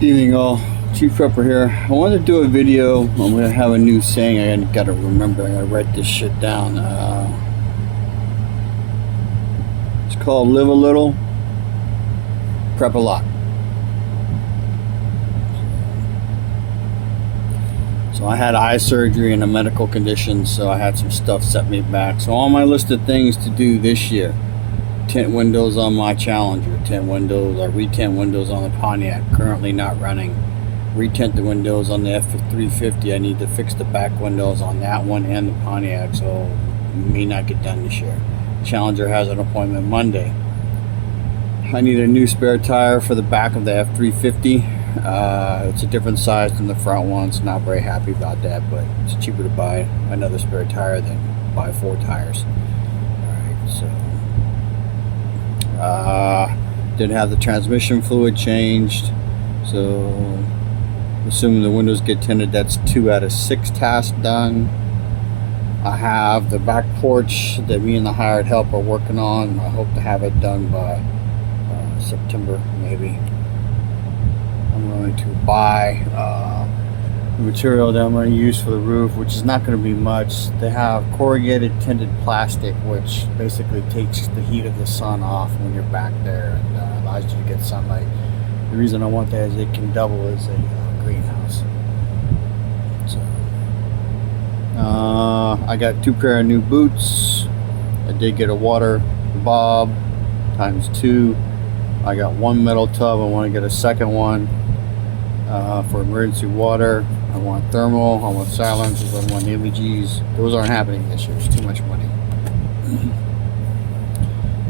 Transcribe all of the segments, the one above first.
Evening all, Chief Prepper here. I wanted to do a video. I'm going to have a new saying. I got to remember. I got to write this shit down. It's called live a little, prep a lot. So I had eye surgery and a medical condition, so I had some stuff set me back. So on my list of things to do this year: tint windows on my Challenger, tint windows, or retint windows on the Pontiac, currently not running. Retint the windows on the F350. I need to fix the back windows on that one and the Pontiac, so may not get done this year. Challenger has an appointment Monday. I need a new spare tire for the back of the F350. It's a different size than the front one, so not very happy about that, but it's cheaper to buy another spare tire than buy 4 tires. Alright, so did have the transmission fluid changed, so assuming the windows get tinted, that's 2 out of 6 tasks done. I have the back porch that me and the hired help are working on. I hope to have it done by September, maybe. I'm going to buy the material that I'm going to use for the roof, which is not going to be much. They have corrugated tinted plastic, which basically takes the heat of the sun off when you're back there and allows you to get sunlight. The reason I want that is it can double as a greenhouse. So I got 2 pair of new boots. I did get a water bob times 2. I got 1 metal tub. I want to get a second one for emergency water. I want thermal. I want silencers. I want images. Those aren't happening this year. It's too much money.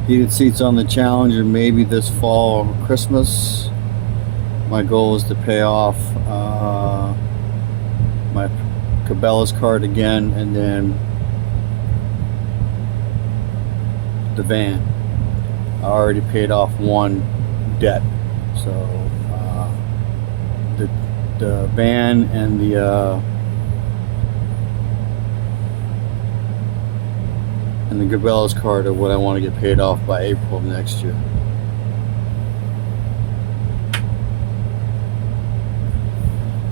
Heated seats on the Challenger maybe this fall or Christmas. My goal is to pay off my Cabela's card again, and then the van. I already paid off one debt, so the van and the Cabela's card are what I want to get paid off by April of next year.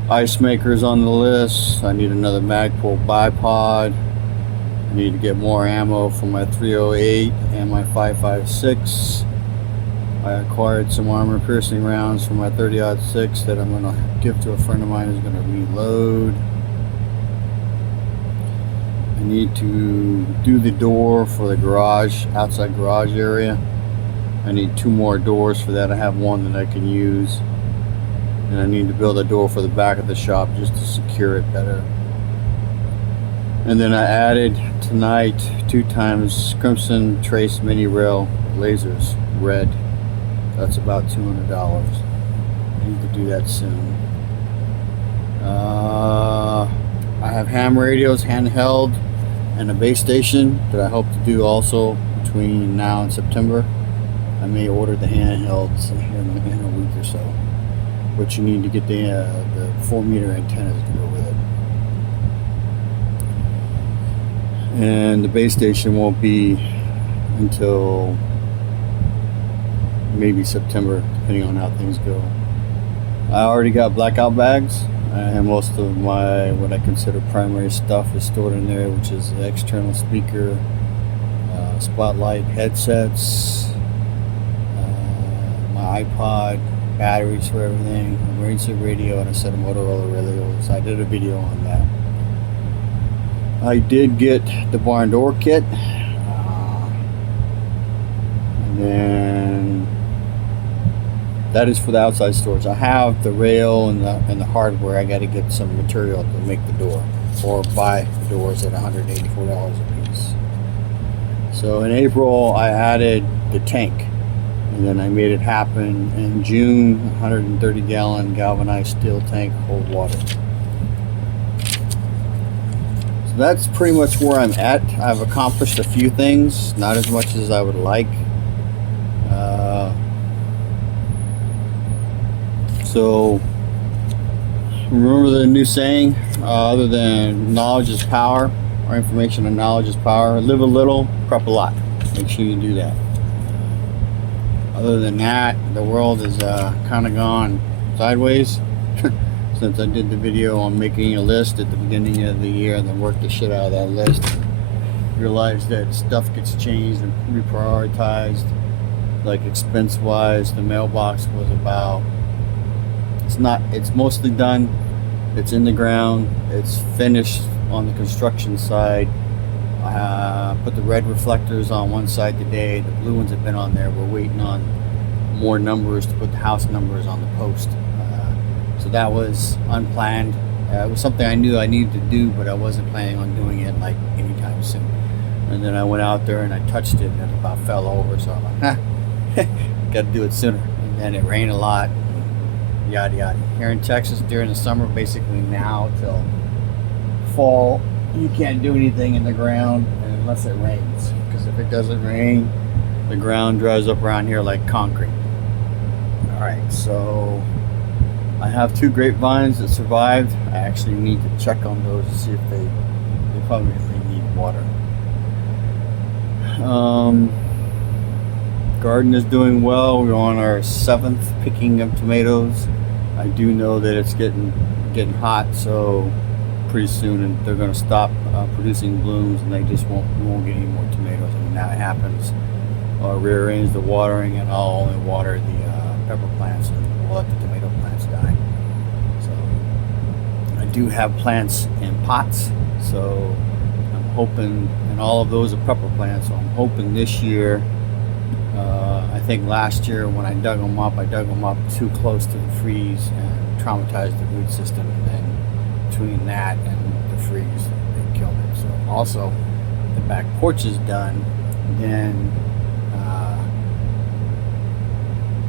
Ice makers on the list. I need another Magpul bipod. I need to get more ammo for my 308 and my 5.56. I acquired some armor piercing rounds for my 30-06 that I'm going to give to a friend of mine who's going to reload. I need to do the door for the garage, outside garage area. I need 2 more doors for that. I have one that I can use. And I need to build a door for the back of the shop just to secure it better. And then I added tonight 2 times Crimson Trace Mini Rail lasers, red. That's about $200. I need to do that soon. I have ham radios, handheld, and a base station that I hope to do also between now and September. I may order the handhelds in a week or so. But you need to get the 4-meter antennas to go with it. And the base station won't be until maybe September, depending on how things go. I already got blackout bags, and most of my what I consider primary stuff is stored in there, which is the external speaker, spotlight headsets, my iPod, batteries for everything, emergency radio, and a set of Motorola radios. I did a video on that. I did get the barn door kit, and then that is for the outside storage. I have the rail and the hardware. I got to get some material to make the door, or buy the doors at $184 a piece. So in April I added the tank, and then I made it happen in June. 130-gallon galvanized steel tank, hold water. So that's pretty much where I'm at. I've accomplished a few things, not as much as I would like. So remember the new saying, other than knowledge is power, or information and knowledge is power. Live a little, prep a lot. Make sure you do that. Other than that, the world is kind of gone sideways. Since I did the video on making a list at the beginning of the year and then worked the shit out of that list, realized that stuff gets changed and reprioritized. Like expense wise, the mailbox was about, it's mostly done, it's in the ground, it's finished on the construction side. Put the red reflectors on one side today, the blue ones have been on there. We're waiting on more numbers to put the house numbers on the post. So that was unplanned. It was something I knew I needed to do, but I wasn't planning on doing it like anytime soon. And then I went out there and I touched it and it about fell over, so I'm like, got to do it sooner. And then it rained a lot, yada yada. Here in Texas during the summer, basically now till fall, you can't do anything in the ground unless it rains, because if it doesn't rain, the ground dries up around here like concrete. All right, so I have 2 grapevines that survived. I actually need to check on those to see if they probably need water. Garden is doing well. We're on our 7th picking of tomatoes. I do know that it's getting hot, so pretty soon and they're going to stop producing blooms, and they just won't get any more tomatoes. I mean, that happens. I'll rearrange the watering, and I'll only water the pepper plants, and we'll let the tomato plants die. So I do have plants in pots, so I'm hoping, and all of those are pepper plants, so I'm hoping this year, I think last year when I dug them up too close to the freeze and traumatized the root system, and then between that and the freeze, they killed it. So also, the back porch is done, then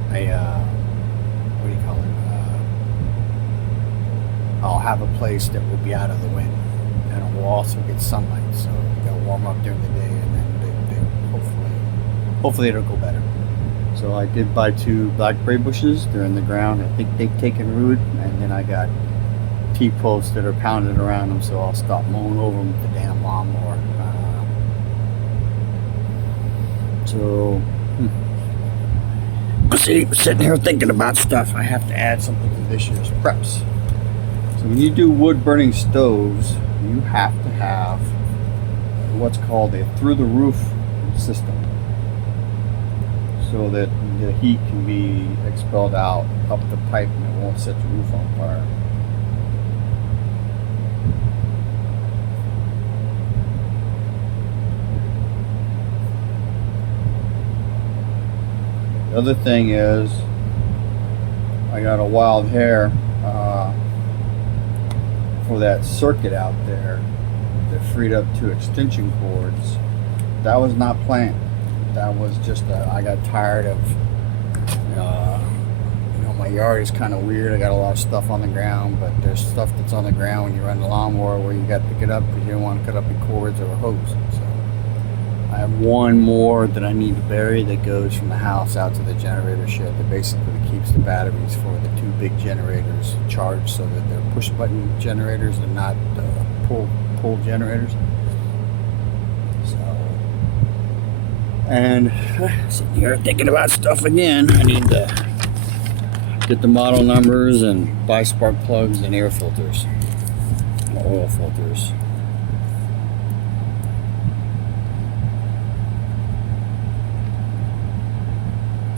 what do you call it? I'll have a place that will be out of the wind, and it will also get sunlight, so they'll warm up during the day, and then they hopefully it'll go better. So I did buy 2 blackberry bushes. They're in the ground. I think they've taken root, and then I got T-posts that are pounded around them, so I'll stop mowing over them with the damn lawnmower. See, sitting here thinking about stuff. I have to add something to this year's preps. So when you do wood burning stoves, you have to have what's called a through the roof system, so that the heat can be expelled out up the pipe and it won't set the roof on fire. The other thing is, I got a wild hair for that circuit out there that freed up 2 extension cords. That was not planned. That was just I got tired of, my yard is kind of weird. I got a lot of stuff on the ground, but there's stuff that's on the ground when you run the lawnmower where you got to pick it up because you don't want to cut up your cords or a hose. So I have 1 more that I need to bury that goes from the house out to the generator shed that basically keeps the batteries for the 2 big generators charged, so that they're push button generators and not pull generators. So, and sitting here thinking about stuff again. I need to get the model numbers and buy spark plugs and air filters, oil filters.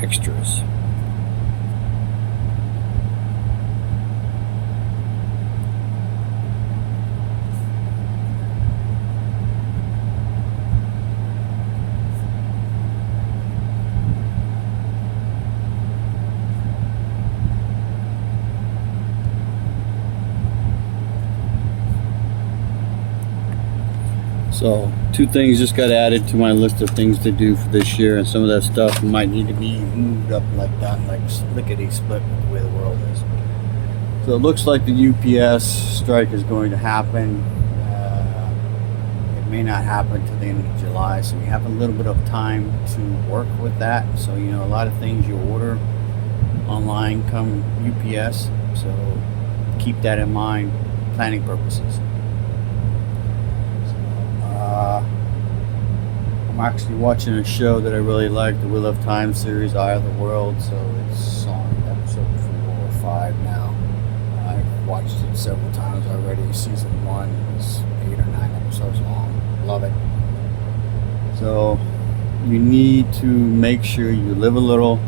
Extras. So 2 things just got added to my list of things to do for this year, and some of that stuff might need to be moved up like that, like lickety split with the way the world is. So it looks like the UPS strike is going to happen. It may not happen till the end of July, so we have a little bit of time to work with that. So a lot of things you order online come UPS, so keep that in mind, planning purposes. I'm actually watching a show that I really like, the Wheel of Time series, Eye of the World. So it's on episode 4 or 5 watched it several times already. Season 1 is 8 or 9 episodes long. Love it. So you need to make sure you live a little,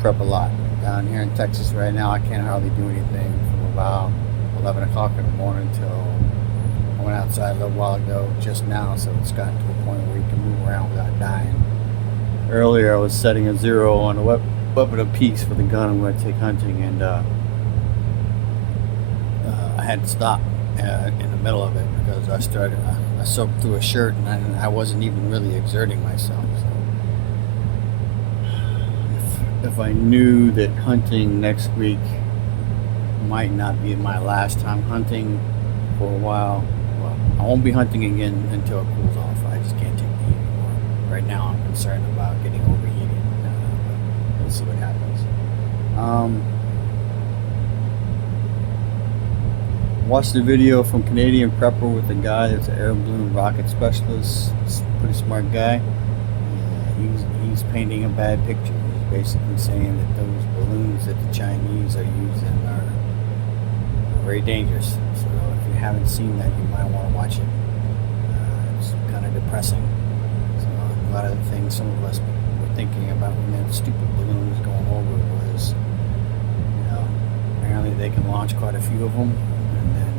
prep a lot. Down here in Texas right now, I can't hardly do anything from about 11 o'clock in the morning till I went outside a little while ago just now, so it's gotten to a point where you can move around without dying. Earlier I was setting a 0 on the weapon of peace for the gun I'm going to take hunting, and I had to stop in the middle of it because I soaked through a shirt and I wasn't even really exerting myself. So if I knew that hunting next week might not be my last time hunting for a while, well, I won't be hunting again until it cools off. I just can't take the heat anymore. Right now I'm concerned about getting overheated. But we'll see what happens. Watched the video from Canadian Prepper with a guy that's an air balloon rocket specialist. He's a pretty smart guy. He's painting a bad picture. He's basically saying that those balloons that the Chinese are using are very dangerous. So if you haven't seen that, you might want to watch it. It's kind of depressing. So a lot of the things some of us were thinking about when that stupid balloon was going over was, apparently they can launch quite a few of them, and then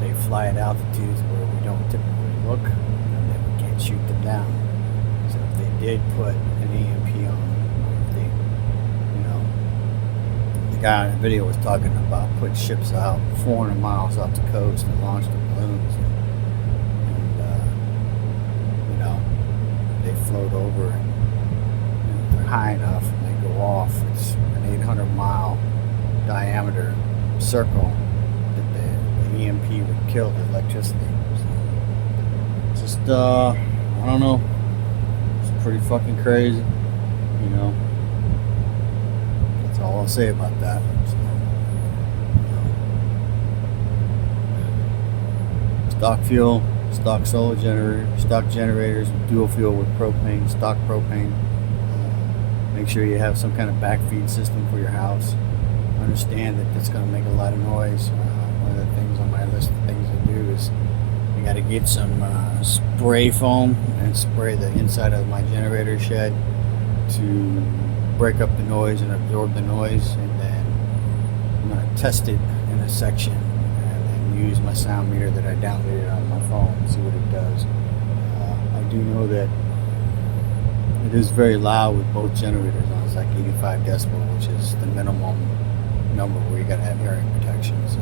they fly at altitudes where we don't typically look, and then we can't shoot them down. So if they did put an EMP on, or if they, the guy in the video was talking about putting ships out 400 miles off the coast and launch the balloons, and they float over, and if they're high enough and they go off, it's an 800-mile diameter circle that the EMP would kill the electricity. So just I don't know, it's pretty fucking crazy, that's all I'll say about that. So, stock fuel, stock solar generator, stock generators, dual fuel with propane, stock propane. Make sure you have some kind of backfeed system for your house. Understand that it's going to make a lot of noise. One of the things on my list of things to do is you got to get some spray foam and spray the inside of my generator shed to break up the noise and absorb the noise, and then I'm going to test it in a section and then use my sound meter that I downloaded on my phone and see what it does. I do know that it is very loud with both generators on. It's like 85 decibel, which is the minimum number where you gotta have hearing protection. So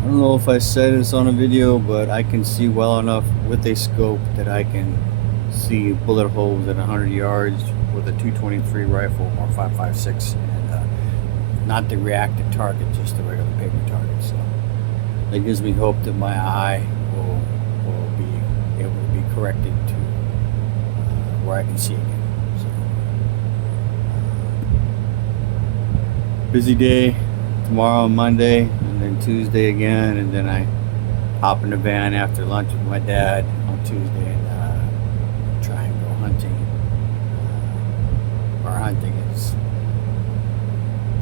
I don't know if I said this on a video, but I can see well enough with a scope that I can see bullet holes at 100 yards with a 223 rifle or 5.56, and not the reactive target, just the regular paper target. So that gives me hope that my eye will be able to be corrected to where I can see again. So, busy day tomorrow and Monday, and then Tuesday again, and then I hop in the van after lunch with my dad on Tuesday and try and go hunting. Our hunting is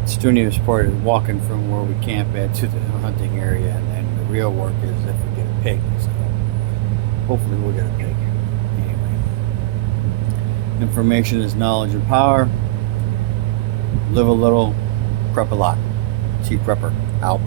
strenuous part is walking from where we camp at to the hunting area, and then the real work is if we get a pig. So hopefully we'll get a pig. Information is knowledge and power. Live a little, prep a lot. Chief Prepper, out.